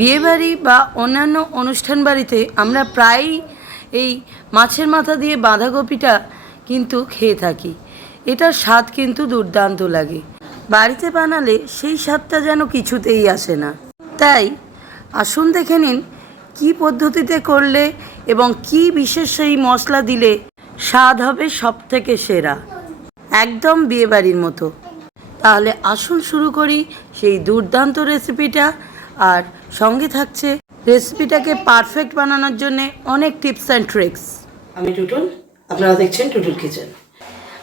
বিয়েবাড়ি বা অন্যান্য অনুষ্ঠান বাড়িতে আমরা প্রায়ই এই মাছের মাথা দিয়ে বাঁধাকপিটা কিন্তু খেয়ে থাকি। এটার স্বাদ কিন্তু দুর্দান্ত লাগে। বাড়িতে বানালে সেই স্বাদটা যেন কিছুতেই আসে না। তাই আসুন দেখে নিন কী পদ্ধতিতে করলে এবং কী বিশেষ সেই মশলা দিলে স্বাদ হবে সবথেকে সেরা, একদম বিয়েবাড়ির মতো। তাহলে আসুন শুরু করি সেই দুর্দান্ত রেসিপিটা। আর সঙ্গে থাকছে রেসিপিটাকে পারফেক্ট বানানোর জন্যে অনেক টিপস অ্যান্ড ট্রিক্স। আমি টুটুল, আপনারা দেখছেন টুটুল কিচেন।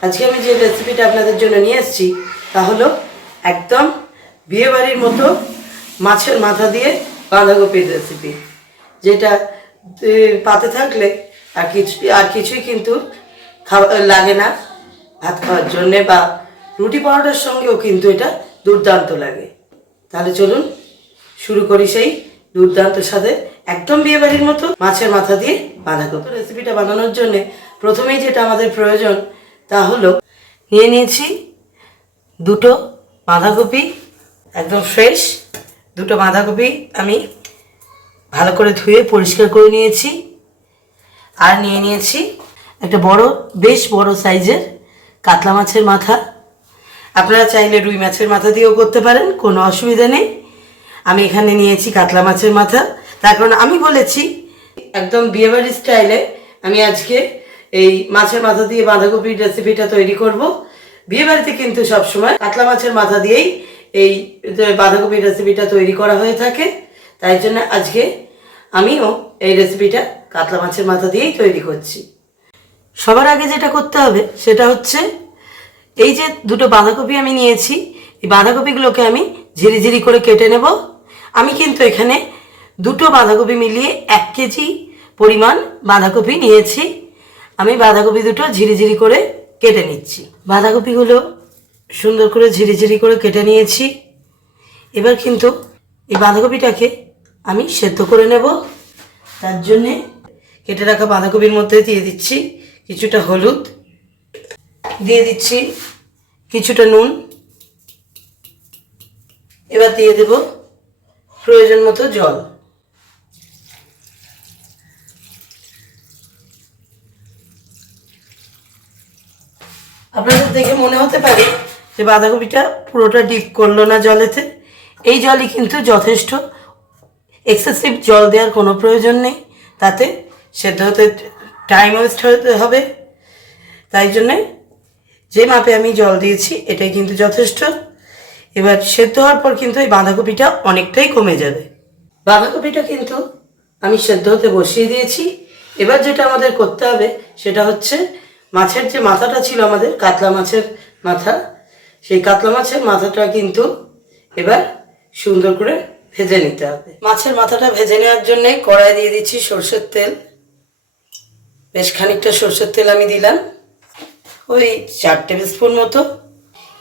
আজকে আমি যে রেসিপিটা আপনাদের জন্য নিয়ে এসেছি তা হলো একদম বিয়েবাড়ির মতো মাছের মাথা দিয়ে বাঁধাকপির রেসিপি, যেটা পাতে থাকলে আর কিছুই কিন্তু লাগে না ভাত খাওয়ার জন্যে, বা রুটি পরোটার সঙ্গেও কিন্তু এটা দুর্দান্ত লাগে। তাহলে চলুন শুরু করি সেই দুর্দান্ত স্বাদে একদম বিয়েবাড়ির মতো মাছের মাথা দিয়ে বাঁধাকপি রেসিপিটা বানানোর জন্য প্রথমেই যেটা আমাদের প্রয়োজন তা হলো নিয়ে নিয়েছি দুটো বাঁধাকপি, একদম ফ্রেশ দুটো বাঁধাকপি আমি ভালো করে ধুয়ে পরিষ্কার করে নিয়েছি। আর নিয়ে নিয়েছি একটা বেশ বড় সাইজের কাতলা মাছের মাথা। আপনারা চাইলে রুই মাছের মাথা দিয়েও করতে পারেন, কোনো অসুবিধা নেই। আমি এখানে নিয়েছি কাতলা মাছের মাথা, তার কারণ আমি বলেছি একদম বিয়েবাড়ি স্টাইলে আমি আজকে এই মাছের মাথা দিয়ে বাঁধাকপির রেসিপিটা তৈরি করব। বিয়েবাড়িতে কিন্তু সবসময় কাতলা মাছের মাথা দিয়েই এই বাঁধাকপির রেসিপিটা তৈরি করা হয়ে থাকে, তাই জন্য আজকে আমিও এই রেসিপিটা কাতলা মাছের মাথা দিয়েই তৈরি করছি। সবার আগে যেটা করতে হবে সেটা হচ্ছে এই যে দুটো বাঁধাকপি আমি নিয়েছি, এই বাঁধাকপিগুলোকে আমি ঝিরিঝিরি করে কেটে নেব। আমি কিন্তু এখানে দুটো বাঁধাকপি মিলিয়ে 1 কেজি পরিমাণ বাঁধাকপি নিয়েছি। আমি বাঁধাকপি দুটো ঝিরিঝিরি করে কেটে নিচ্ছি। বাঁধাকপিগুলো সুন্দর করে ঝিরিঝিরি করে কেটে নিয়েছি। এবার কিন্তু এই বাঁধাকপিটাকে আমি সেদ্ধ করে নেব। তার জন্যে কেটে রাখা বাঁধাকপির মধ্যে দিয়ে দিচ্ছি কিছুটা হলুদ, দিয়ে দিচ্ছি কিছুটা নুন, এবার দিয়ে দেব প্রয়োজন মতো জল। আপনাদের দেখে মনে হতে পারে যে বাঁধাকপিটা পুরোটা ডিপ করলো না জলেতে। এই জলই কিন্তু যথেষ্ট, এক্সেসিভ জল দেওয়ার কোনো প্রয়োজন নেই, তাতে সেদ্ধ হতে টাইম ওয়েস্ট হতে হবে। তাই জন্যে যে মাপে আমি জল দিয়েছি এটাই কিন্তু যথেষ্ট। এবার সেদ্ধ হওয়ার পর কিন্তু এই বাঁধাকপিটা অনেকটাই কমে যাবে। বাঁধাকপিটা কিন্তু আমি সেদ্ধ হতে বসিয়ে দিয়েছি। এবার যেটা আমাদের করতে হবে সেটা হচ্ছে মাছের যে মাথাটা ছিল আমাদের কাতলা মাছের মাথা, সেই কাতলা মাছের মাথাটা কিন্তু এবার সুন্দর করে ভেজে নিতে হবে। মাছের মাথাটা ভেজে নেওয়ার জন্য কড়াই দিয়ে দিচ্ছি সরষের তেল। বেশ খানিকটা সরষের তেল আমি দিলাম, ওই 4 টেবিল স্পুন মতো।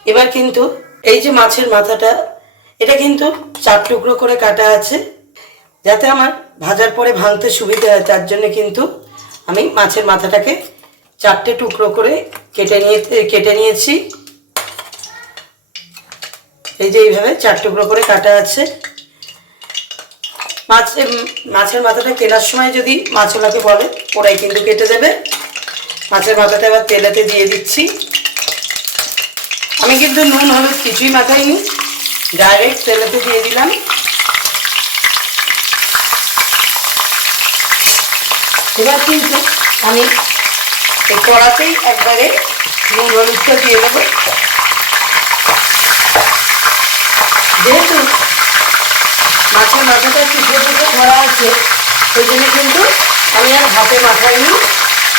এবার কিন্তু এই যে মাছের মাথাটা, এটা কিন্তু 4 টুকরো করে কাটা আছে, যাতে আমার ভাজার পরে ভাঙতে সুবিধা হয়, তার জন্য কিন্তু আমি মাছের মাথাটাকে 4টে টুকরো করে কেটে নিয়েছি। এই যে এইভাবে 4 টুকরো করে কাটা আছে। মাছের মাথাটা কেনার সময় যদি মাছওয়ালাকে বলে ওরাই কিন্তু কেটে দেবে। মাছের মাথাটা এবার তেলেতে দিয়ে দিচ্ছি। আমি কিন্তু নুন হলুদ কিছুই মাখাইনি, ডাইরেক্ট তেলেতে দিয়ে দিলাম। এবার কিন্তু আমি এই কড়াতেই একবারে নুন হলুদটা দিয়ে দেবো। যেহেতু মাছের মাথাটা টুকরো টুকরো করা আছে, ওই জন্য কিন্তু আমি আর হাতে মাখাইনি,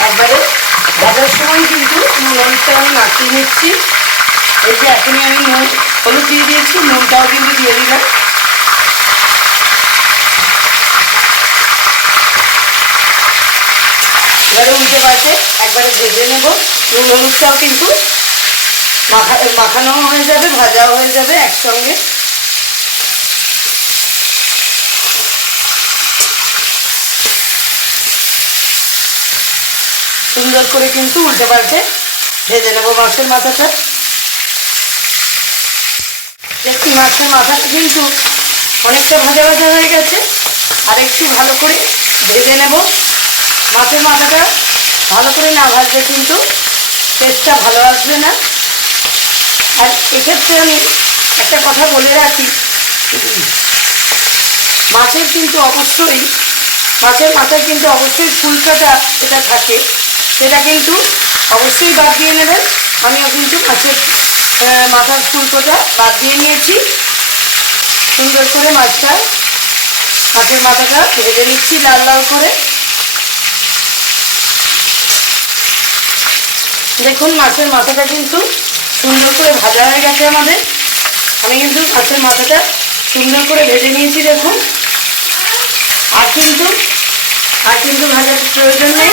একবারে ভাজার সময় কিন্তু নুন হলুদটা আমি মাখিয়ে নিচ্ছি। এই যে এখনই আমি নুন হলুদ দিয়ে দিয়েছি, নুনটাও কিন্তু দিয়ে দিলাম। এবারে উল্টে পাল্টে একবারে ভেজে নেব। নুন হলুদটাও কিন্তু মাখানো হয়ে যাবে, ভাজাও হয়ে যাবে একসঙ্গে। সুন্দর করে কিন্তু উল্টে পাল্টে ভেজে নেব মাছের মাথাটা। দেখছি মাছের মাথাটা কিন্তু অনেকটা ভাজা ভাজা হয়ে গেছে, আর একটু ভালো করে ভেজে নেব। মাছের মাথাটা ভালো করে না ভাজলে কিন্তু টেস্টটা ভালো আসবে না। আর এক্ষেত্রে আমি একটা কথা বলে রাখি, মাছের মাথায় কিন্তু অবশ্যই ফুলকাটা যেটা থাকে সেটা কিন্তু অবশ্যই বাদ দিয়ে নেবেন। আমিও কিন্তু মাথার ফুলকোটা বাদ দিয়ে নিয়েছি। সুন্দর করে মাছের মাথাটা ভেজে নিচ্ছি লাল লাল করে। দেখুন মাছের মাথাটা কিন্তু সুন্দর করে ভাজা হয়ে গেছে আমাদের। আমি কিন্তু মাছের মাথাটা সুন্দর করে ভেজে নিয়েছি দেখুন। আর কিন্তু ভাজার প্রয়োজন নেই।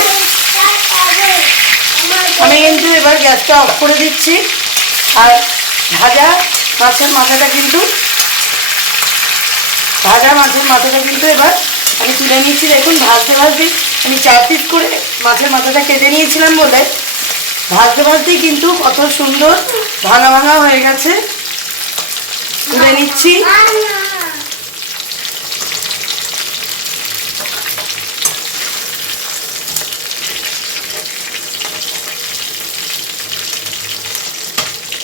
আমি কিন্তু এবার গ্যাসটা অফ করে দিচ্ছি। আর ভাজা মাছের মাথাটা কিন্তু এবার আমি তুলে নিয়েছি দেখুন। ভাজতে আমি 4 পিস করে মাছের মাথাটা কেটে নিয়েছিলাম বলে ভাজতেই কিন্তু কত সুন্দর ভাঙা ভাঙা হয়ে গেছে। তুলে নিচ্ছি।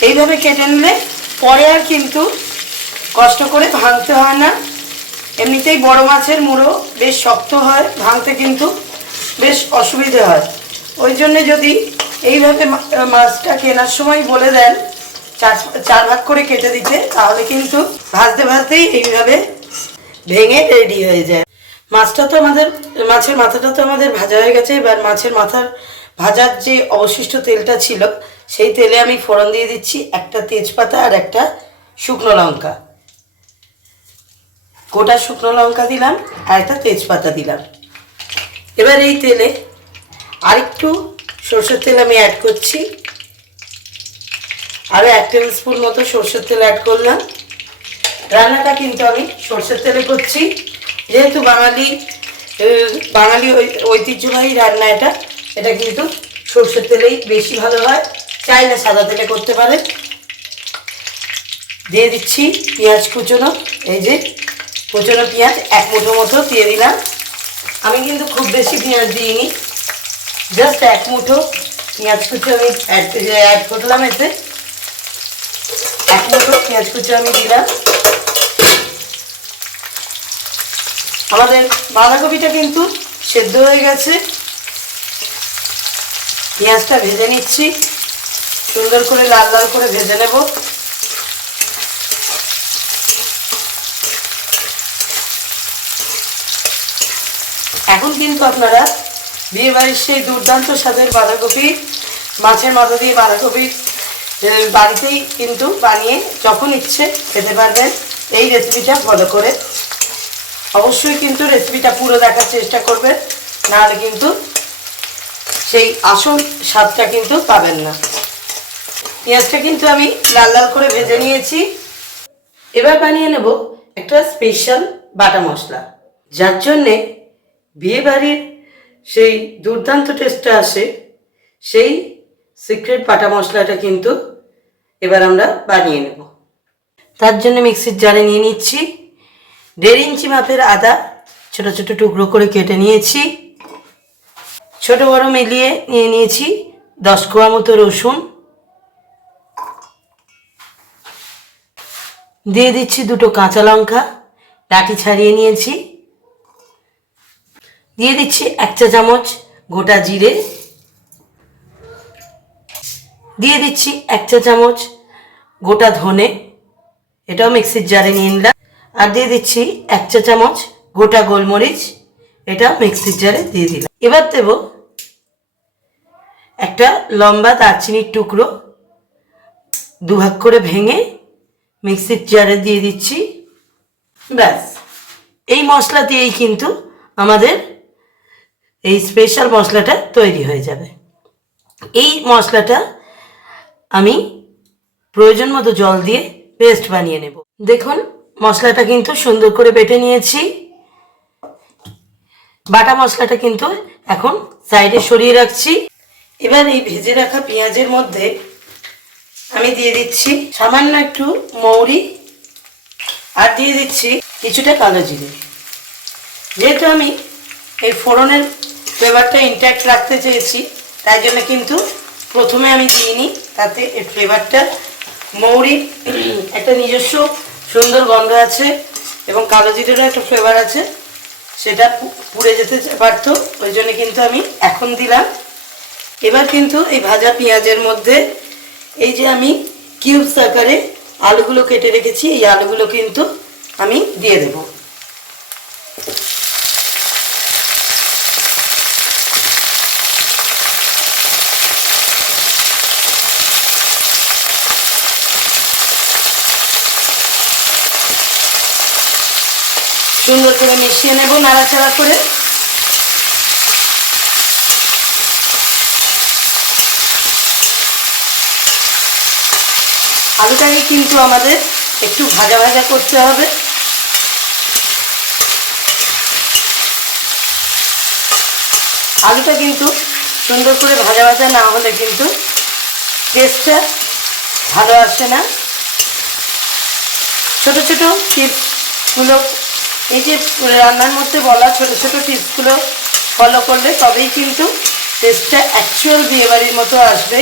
এইভাবে কেটে নিলে পরে আর কিন্তু কষ্ট করে ভাঙতে হয় না। এমনিতেই বড় মাছের মুড়ো বেশ শক্ত হয়, ভাঙতে কিন্তু বেশ অসুবিধে হয়। ওই জন্য যদি এইভাবে মাছটা কেনার সময় বলে দেন 4 ভাগ করে কেটে দিতে, তাহলে কিন্তু ভাজতেই এইভাবে ভেঙে রেডি হয়ে যায়। মাছের মাথাটা তো আমাদের ভাজা হয়ে গেছে। এবার মাছের মাথার ভাজার যে অবশিষ্ট তেলটা ছিল সেই তেলে আমি ফোড়ন দিয়ে দিচ্ছি একটা তেজপাতা আর একটা শুকনো লঙ্কা। গোটা শুকনো লঙ্কা দিলাম আর একটা তেজপাতা দিলাম। এবার এই তেলে আরেকটু সরষের তেল আমি অ্যাড করছি। আরও 1 টেবিল স্পুন মতো সরষের তেল অ্যাড করলাম। রান্নাটা কিন্তু আমি সরষের তেলে করছি, যেহেতু বাঙালি ঐতিহ্যবাহী রান্না এটা কিন্তু সরষের তেলেই বেশি ভালো হয়। চাইলে সাদা তেলে করতে পারেন। দিয়ে দিচ্ছি পেঁয়াজ কুচনো। এই যে কুচনো পেঁয়াজ 1 মুঠো মতো দিয়ে দিলাম। আমি কিন্তু খুব বেশি পেঁয়াজ দিইনি, জাস্ট 1 মুঠো পেঁয়াজ কুচো আমি অ্যাড করলাম। এতে 1 মুঠো পেঁয়াজ কুচো আমি দিলাম। আমাদের বাঁধাকপিটা কিন্তু সেদ্ধ হয়ে গেছে। পেঁয়াজটা ভেজে নিচ্ছি, সুন্দর করে লাল লাল করে ভেজে নেব। এখন কিন্তু আপনারা বিয়েবাড়ির সেই দুর্দান্ত স্বাদের বাঁধাকপি, মাছের মাথা দিয়ে বাঁধাকপি বাড়িতেই কিন্তু বানিয়ে যখন ইচ্ছে খেতে পারবেন এই রেসিপিটা ফলো করে। অবশ্যই কিন্তু রেসিপিটা পুরো দেখার চেষ্টা করবেন, নাহলে কিন্তু সেই আসল স্বাদটা কিন্তু পাবেন না। পেঁয়াজটা কিন্তু আমি লাল লাল করে ভেজে নিয়েছি। এবার বানিয়ে নেব একটা স্পেশাল বাটা মশলা, যার জন্যে বিয়েবাড়ির সেই দুর্দান্ত টেস্টটা আসে। সেই সিক্রেট বাটা মশলাটা কিন্তু এবার আমরা বানিয়ে নেব। তার জন্য মিক্সির জারে নিয়ে নিচ্ছি 1.5 ইঞ্চি মাপের আদা, ছোট ছোট টুকরো করে কেটে নিয়েছি। ছোট বড় মিলিয়ে নিয়ে নিয়েছি 10 কোয়া মতো রসুন। দিয়ে দিচ্ছি 2টো কাঁচা লঙ্কা লাঠি ছাড়িয়ে নিয়েছি। দিয়ে দিচ্ছি 1 চা চামচ গোটা জিরে। দিয়ে দিচ্ছি 1 চা চামচ গোটা ধনে, এটাও মিক্সির জারে নিয়ে নিলাম। আর দিয়ে দিচ্ছি 1 চা চামচ গোটা গোলমরিচ, এটা মিক্সির জারে দিয়ে দিলাম। এবার দেব একটা লম্বা দারচিনির টুকরো 2 ভাগ করে ভেঙে মিক্সির জারে দিয়ে দিচ্ছি। ব্যাস, এই মশলা দিয়েই কিন্তু আমাদের এই স্পেশাল মশলাটা তৈরি হয়ে যাবে। এই মশলাটা আমি প্রয়োজন মতো জল দিয়ে পেস্ট বানিয়ে নেব। দেখুন মশলাটা কিন্তু সুন্দর করে বেটে নিয়েছি। বাটা মশলাটা কিন্তু এখন সাইডে সরিয়ে রাখছি। এবার এই ভেজে রাখা পেঁয়াজের মধ্যে আমি দিয়ে দিচ্ছি সামান্য একটু মৌরি, আর দিয়ে দিচ্ছি কিছুটা কালো জিরে। যেহেতু আমি এই ফোড়নের ফ্লেভারটা ইনট্যাক্ট রাখতে চেয়েছি, তাই জন্য কিন্তু প্রথমে আমি দিইনি, তাতে এর ফ্লেভারটা মৌরির একটা নিজস্ব সুন্দর গন্ধ আছে এবং কালো জিরেরও একটা ফ্লেভার আছে, সেটা পুড়ে যেতে পারতো, ওই জন্য কিন্তু আমি এখন দিলাম। এবার কিন্তু এই ভাজা পেঁয়াজের মধ্যে এই যে আমি কিউবস আকারে আলুগুলো কেটে রেখেছি, এই আলুগুলো কিন্তু আমি দিয়ে দেব। সুন্দর করে মিশিয়ে নেব নাড়াচাড়া করে। আলুটাকে কিন্তু আমাদের একটু ভাজা ভাজা করতে হবে। আলুটা কিন্তু সুন্দর করে ভাজা ভাজা না হলে কিন্তু টেস্টটা ভালো আসে না। ছোট ছোট টিপসগুলো, এই যে রান্নার মধ্যে বলা ছোট ছোট টিপসগুলো ফলো করলে তবেই কিন্তু টেস্টটা অ্যাকচুয়াল বিয়েবাড়ির মতো আসবে।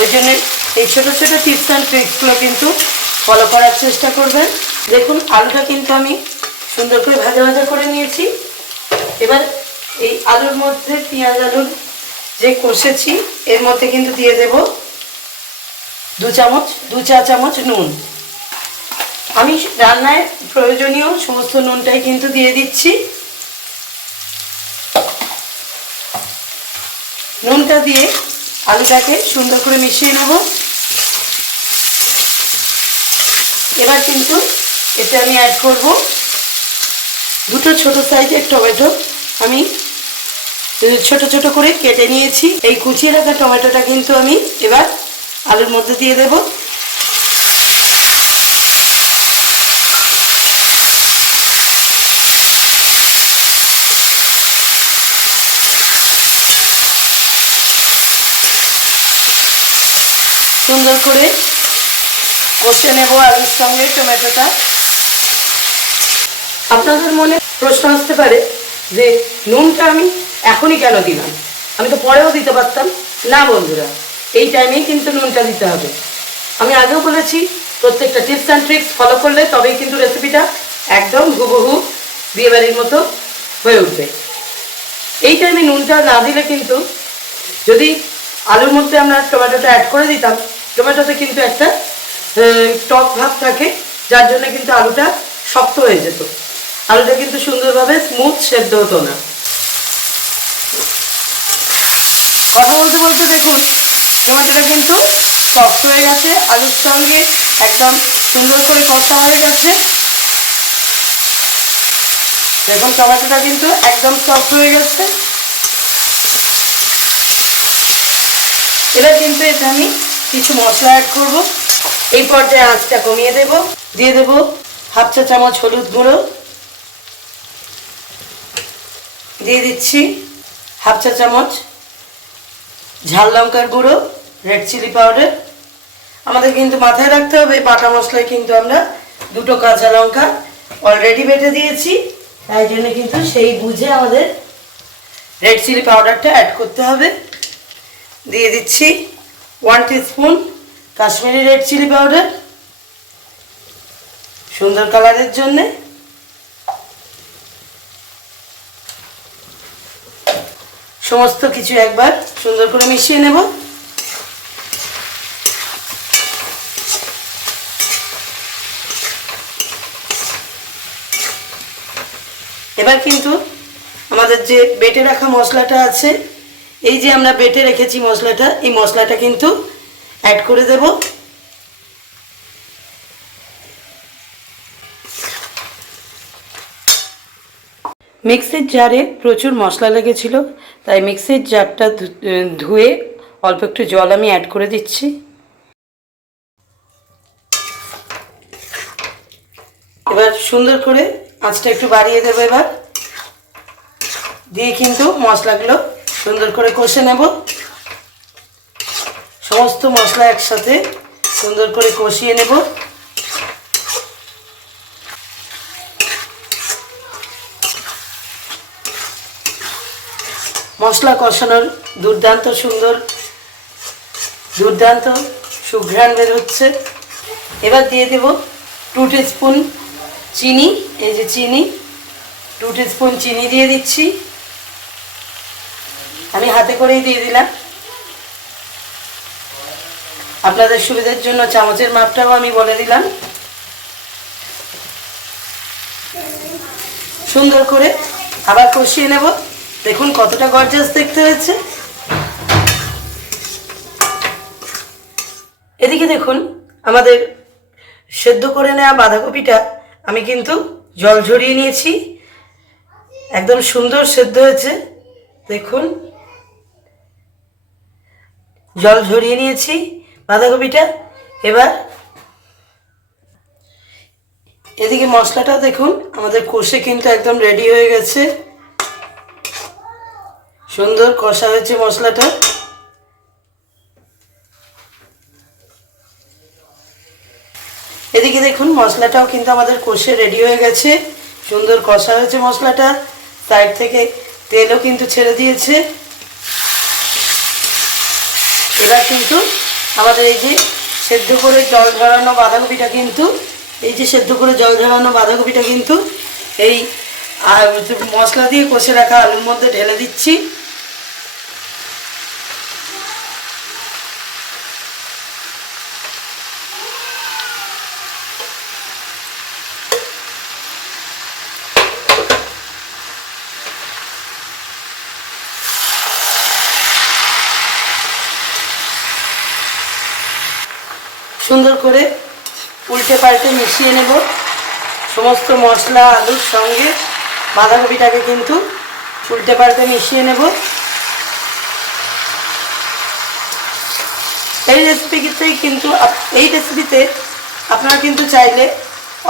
ওই জন্য এই ছোটো ছোটো টিপস অ্যান্ড ট্রিক্সগুলো কিন্তু ফলো করার চেষ্টা করবেন। দেখুন আলুটা কিন্তু আমি সুন্দর করে ভাজা ভাজা করে নিয়েছি। এবার এই আলুর মধ্যে পেঁয়াজ আলুর যে কষেছি এর মধ্যে কিন্তু দিয়ে দেব 2 চা চামচ নুন। আমি রান্নায় প্রয়োজনীয় সমস্ত নুনটাই কিন্তু দিয়ে দিচ্ছি। নুনটা দিয়ে আলুটাকে সুন্দর করে মিশিয়ে নেব। এবার কিন্তু এতে আমি অ্যাড করব 2 ছোট সাইজের টমেটো। আমি ছোট ছোট করে কেটে নিয়েছি। এই কুচিয়ে রাখা টমেটোটা কিন্তু আমি এবার আলুর মধ্যে দিয়ে দেব। সুন্দর করে কষে নেব আলুর সঙ্গে টমেটোটা। আপনাদের মনে প্রশ্ন আসতে পারে যে নুনটা আমি এখনই কেন দিলাম, আমি তো পরেও দিতে পারতাম। না বন্ধুরা, এই টাইমেই কিন্তু নুনটা দিতে হবে। আমি আগেও বলেছি প্রত্যেকটা টিপস অ্যান্ড ট্রিক্স ফলো করলে তবেই কিন্তু রেসিপিটা একদম হুবহু বিয়েবাড়ির মতো হয়ে উঠবে। এই টাইমে নুনটা না দিলে কিন্তু, যদি আলুর মধ্যে আমরা টমেটোটা অ্যাড করে দিতাম, টমেটোতে কিন্তু একটা টক ভাব থাকে, যার জন্য কিন্তু আলুটা শক্ত হয়ে যেত, আলুটা কিন্তু সুন্দরভাবে স্মুথ সেদ্ধ হতো না। কথা বলতে বলতে দেখুন টমেটোটা কিন্তু সফট হয়ে গেছে, আলুর সঙ্গে একদম সুন্দর করে কষা হয়ে গেছে। দেখুন টমেটোটা কিন্তু একদম সফট হয়ে গেছে। এবার কিন্তু এতে আমি কিছু মশলা অ্যাড করব। এই পর্যায়ে আঁচটা কমিয়ে দেব। দিয়ে দেব 1/2 চা চামচ হলুদ গুঁড়ো, দিয়ে দিচ্ছি 1/2 চা চামচ ঝাল লঙ্কার গুঁড়ো, রেড চিলি পাউডার। আমাদের কিন্তু মাথায় রাখতে হবে বাটা মশলায় কিন্তু আমরা 2 কাঁচা লঙ্কা অলরেডি বেটে দিয়েছি, তাই জন্য কিন্তু সেই বুঝে আমাদের রেড চিলি পাউডারটা অ্যাড করতে হবে। দিয়ে দিচ্ছি 1 teaspoon Kashmiri red chilli powder, সুন্দর কালারের জন্যে। সমস্ত কিছু একবার সুন্দর করে মিশিয়ে নেব। এবার কিন্তু আমাদের যে বেটে রাখা মশলাটা আছে, এই যে আমরা বেটে রেখেছি মশলাটা, এই মশলাটা কিন্তু অ্যাড করে দেব। মিক্সির জারে প্রচুর মশলা লেগেছিল, তাই মিক্সির জারটা ধুয়ে অল্প একটু জল আমি অ্যাড করে দিচ্ছি। এবার সুন্দর করে আঁচটা একটু বাড়িয়ে দেবো। এবার দিয়ে কিন্তু মশলাগুলো সুন্দর করে কষে নেব। সমস্ত মশলা একসাথে সুন্দর করে কষিয়ে নেব। মশলা কষানোর দুর্দান্ত সুন্দর দুর্দান্ত সুঘ্রাণ বের হচ্ছে। এবার দিয়ে দেব 2 টিস্পুন চিনি। এই যে চিনি, 2 টিস্পুন চিনি দিয়ে দিচ্ছি। আমি হাতে করেই দিয়ে দিলাম, আপনাদের সুবিধার জন্য চামচের মাপটাও আমি বলে দিলাম। সুন্দর করে আবার কষিয়ে নেব। দেখুন কতটা গর্জাস দেখতে হয়েছে। এদিকে দেখুন আমাদের সেদ্ধ করে নেওয়া বাঁধাকপিটা আমি কিন্তু জল ঝরিয়ে নিয়েছি, একদম সুন্দর সেদ্ধ হয়েছে। দেখুন জল ঝরিয়ে নিয়েছি বাঁধাকপিটা। এবার এদিকে মশলাটা দেখুন আমাদের কষে কিন্তু একদম রেডি হয়ে গেছে, সুন্দর কষা হয়েছে মশলাটা। এদিকে দেখুন মশলাটাও কিন্তু আমাদের কষে রেডি হয়ে গেছে, সুন্দর কষা হয়েছে মশলাটা, সাইড থেকে তেলও কিন্তু ছেড়ে দিয়েছে। এবার কিন্তু আমাদের এই যে সেদ্ধ করে জল ঝরানো বাঁধাকপিটা কিন্তু এই মশলা দিয়ে কষে রাখা আলুর মধ্যে ঢেলে দিচ্ছি। সুন্দর করে উল্টে পাল্টে মিশিয়ে নেব সমস্ত মশলা আলুর সঙ্গে বাঁধাকপিটাকে কিন্তু উল্টে পাল্টে মিশিয়ে নেব। এই রেসিপিতে আপনারা কিন্তু চাইলে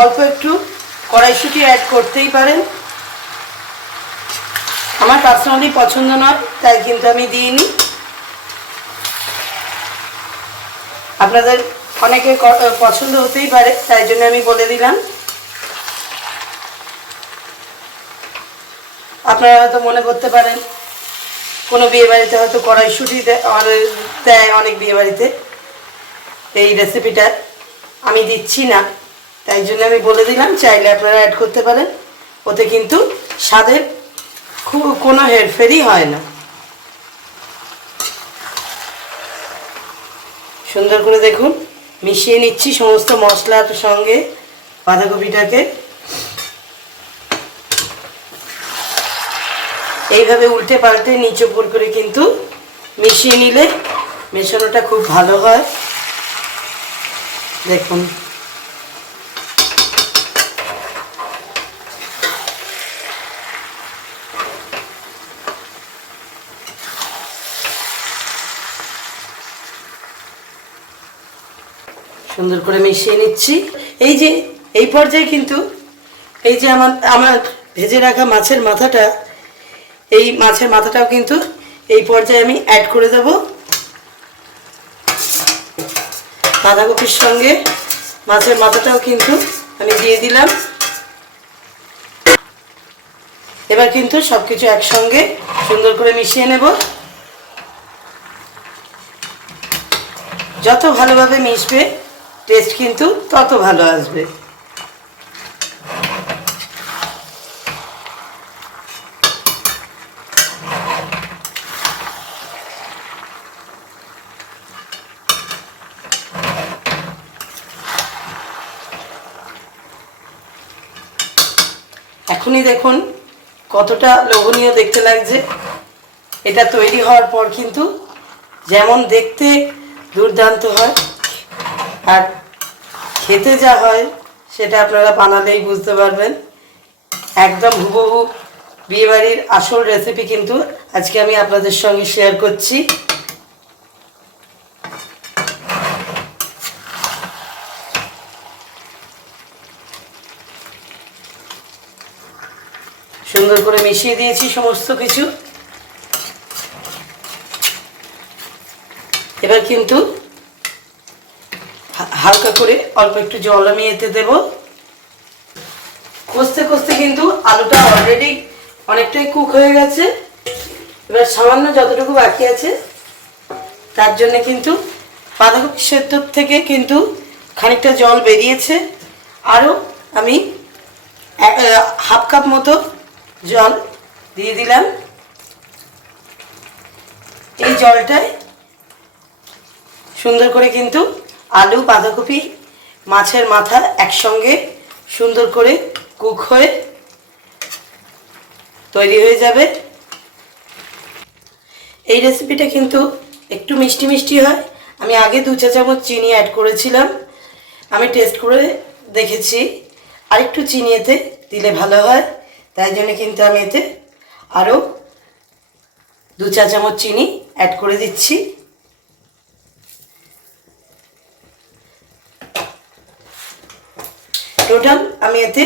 অল্প একটু কড়াইশুঁটি অ্যাড করতেই পারেন। আমার পার্সোনালি পছন্দ নয়, তাই কিন্তু আমি দিইনি। আপনাদের অনেকে পছন্দ হতেই পারে, তাই জন্য আমি বলে দিলাম। আপনারা হয়তো মনে করতে পারেন কোনো বিয়েবাড়িতে হয়তো কড়াইশুঁটি দেয়, অনেক বিয়েবাড়িতে এই রেসিপিটা আমি দিচ্ছি না, তাই জন্য আমি বলে দিলাম। চাইলে আপনারা অ্যাড করতে পারেন, ওতে কিন্তু স্বাদের খুব কোনো হেরফেরই হয় না। সুন্দর করে দেখুন মিশিয়ে নিচ্ছি সমস্ত মশলার সঙ্গে বাঁধাকপিটাকে। এইভাবে উল্টে পাল্টে নিচ উপর করে কিন্তু মিশিয়ে নিলে মেশানোটা খুব ভালো হয়। দেখুন সুন্দর করে মিশিয়ে নিচ্ছি। এই পর্যায়ে কিন্তু এই যে আমার ভেজে রাখা মাছের মাথাটাও কিন্তু এই পর্যায়ে আমি অ্যাড করে দেব। বাঁধাকপির সঙ্গে মাছের মাথাটাও কিন্তু আমি দিয়ে দিলাম। এবার কিন্তু সবকিছু একসঙ্গে সুন্দর করে মিশিয়ে নেব। যত ভালোভাবে মিশবে টেস্ট কিন্তু তত ভালো আসবে। এখনই দেখুন কতটা লোভনীয় দেখতে লাগছে। এটা তৈরি হওয়ার পর কিন্তু যেমন দেখতে দুর্দান্ত হয় আর খেতে যা হয় সেটা আপনারা বানালেই বুঝতে পারবেন। একদম হুবহু বিয়েবাড়ির আসল রেসিপি কিন্তু আজকে আমি আপনাদের সঙ্গে শেয়ার করছি। সুন্দর করে মিশিয়ে দিয়েছি সমস্ত কিছু। এবার কিন্তু হালকা করে অল্প একটু জল আমি এতে দেব। কষতে কষতে কিন্তু আলুটা অলরেডি অনেকটাই কুক হয়ে গেছে। এবার সামান্য যতটুকু বাকি আছে তার জন্য কিন্তু বাঁধাকপি সেদ্ধ থেকে কিন্তু খানিকটা জল বেরিয়েছে। আরও আমি হাফ কাপ মতো জল দিয়ে দিলাম। এই জলটায় সুন্দর করে কিন্তু আলু, বাঁধাকপি, মাছের মাথা একসঙ্গে সুন্দর করে কুক হয়ে তৈরি হয়ে যাবে। এই রেসিপিটা কিন্তু একটু মিষ্টি মিষ্টি হয়। আমি আগে 2 চা চামচ চিনি অ্যাড করেছিলাম। আমি টেস্ট করে দেখেছি আর একটু চিনি এতে দিলে ভালো হয়, তাই জন্য কিন্তু আমি এতে আরও 2 চা চামচ চিনি অ্যাড করে দিচ্ছি। টোটাল আমি এতে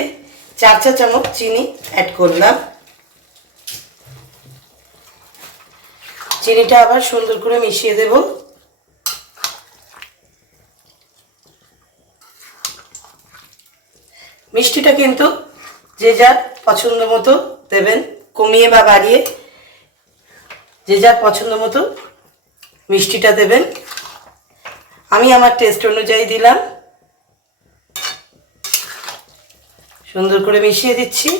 4 চা চামচ চিনি অ্যাড করলাম। চিনিটা আবার সুন্দর করে মিশিয়ে দেব। মিষ্টিটা কিন্তু যে যার পছন্দ মতো দেবেন, কমিয়ে বা বাড়িয়ে যে যার পছন্দ মতো মিষ্টিটা দেবেন। আমি আমার টেস্ট অনুযায়ী দিলাম। সুন্দর করে মিশিয়ে দিচ্ছি।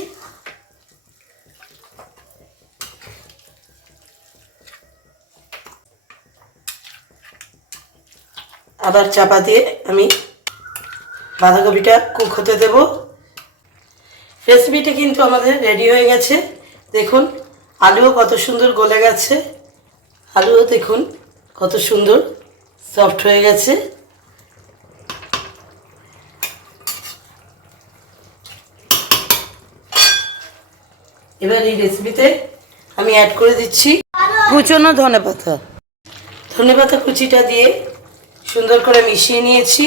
আবার চাপা দিয়ে আমি বাঁধাকপিটা কুক হতে দেব। রেসিপিটা কিন্তু আমাদের রেডি হয়ে গেছে। দেখুন আলুও কত সুন্দর গলে গেছে, আলুও দেখুন কত সুন্দর সফট হয়ে গেছে। এবার এই রেসিপিতে আমি অ্যাড করে দিচ্ছি কুচনো ধনেপাতা। ধনেপাতা কুচিটা দিয়ে সুন্দর করে মিশিয়ে নিয়েছি।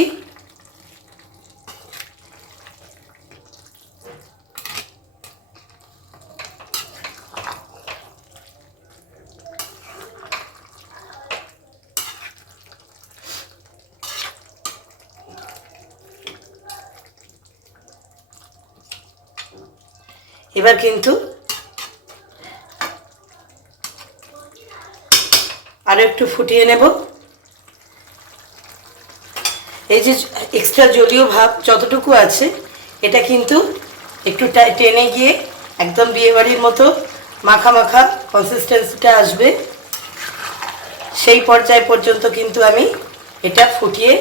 এবার কিন্তু আরো একটু ফুটিয়ে নেব। এই যে এক্সট্রা জলীয় ভাব যতটুকু আছে এটা কিন্তু একটু টেনে গিয়ে একদম বিয়েবাড়ির মতো মাখা মাখা কনসিস্টেন্সিটা আসবে। সেই পর্যায় পর্যন্ত কিন্তু আমি এটা ফুটিয়ে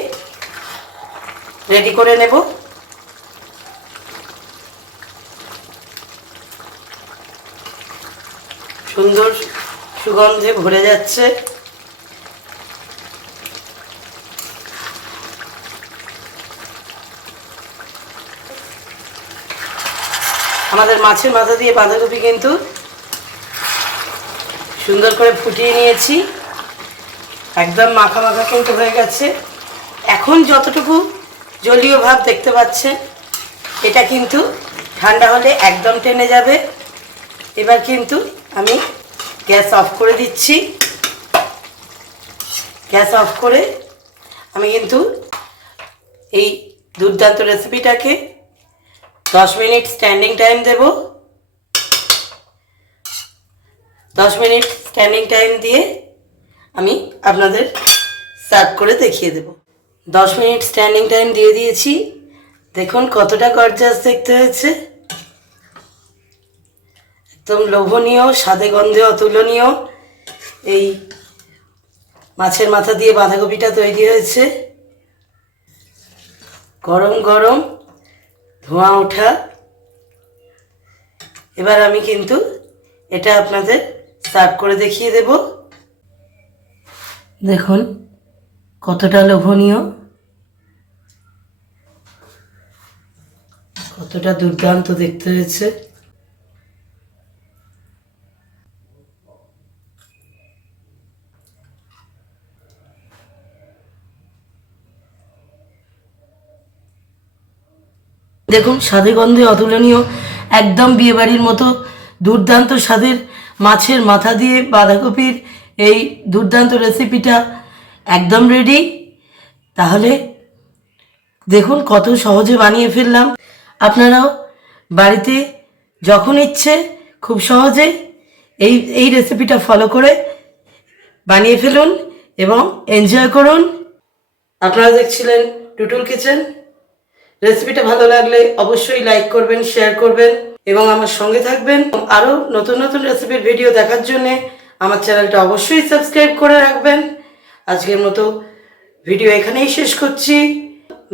রেডি করে নেব। সুন্দর সুগন্ধে ভরে যাচ্ছে। আমাদের মাছের মাথা দিয়ে বাঁধাকপি কিন্তু সুন্দর করে ফুটিয়ে নিয়েছি, একদম মাখা মাখা কিন্তু হয়ে গেছে। এখন যতটুকু জলীয় ভাব দেখতে পাচ্ছেন এটা কিন্তু ঠান্ডা হলে একদম টেনে যাবে। এবার কিন্তু আমি গ্যাস অফ করে দিচ্ছি। গ্যাস অফ করে আমি কিন্তু এই দুর্দান্ত রেসিপিটাকে 10 মিনিট স্ট্যান্ডিং টাইম দেব। 10 মিনিট স্ট্যান্ডিং টাইম দিয়ে আমি আপনাদের সার্ভ করে দেখিয়ে দেব। 10 মিনিট স্ট্যান্ডিং টাইম দিয়ে দিয়েছি। দেখুন কতটা গর্জাস দেখতে হয়েছে, একদম লোভনীয়, স্বাদে গন্ধে অতুলনীয় এই মাছের মাথা দিয়ে বাঁধাকপিটা তৈরি হয়েছে। গরম গরম ধোঁয়া ওঠা। এবার আমি কিন্তু এটা আপনাদের সার্ভ করে দেখিয়ে দেব। দেখুন কতটা লোভনীয়, কতটা দুর্দান্ত দেখতে হয়েছে। দেখুন স্বাদে গন্ধে অতুলনীয়, একদম বিয়েবাড়ির মতো দুর্দান্ত স্বাদের মাছের মাথা দিয়ে বাঁধাকপির এই দুর্দান্ত রেসিপিটা একদম রেডি। তাহলে দেখুন কত সহজে বানিয়ে ফেললাম। আপনারাও বাড়িতে যখন ইচ্ছে খুব সহজেই এই রেসিপিটা ফলো করে বানিয়ে ফেলুন এবং এনজয় করুন। আপনারা দেখছিলেন টুটুল কিচেন। রেসিপিটা ভালো লাগলে অবশ্যই লাইক করবেন, শেয়ার করবেন এবং আমার সঙ্গে থাকবেন। আরও নতুন নতুন রেসিপির ভিডিও দেখার জন্যে আমার চ্যানেলটা অবশ্যই সাবস্ক্রাইব করে রাখবেন। আজকের মতো ভিডিও এখানেই শেষ করছি।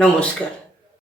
নমস্কার।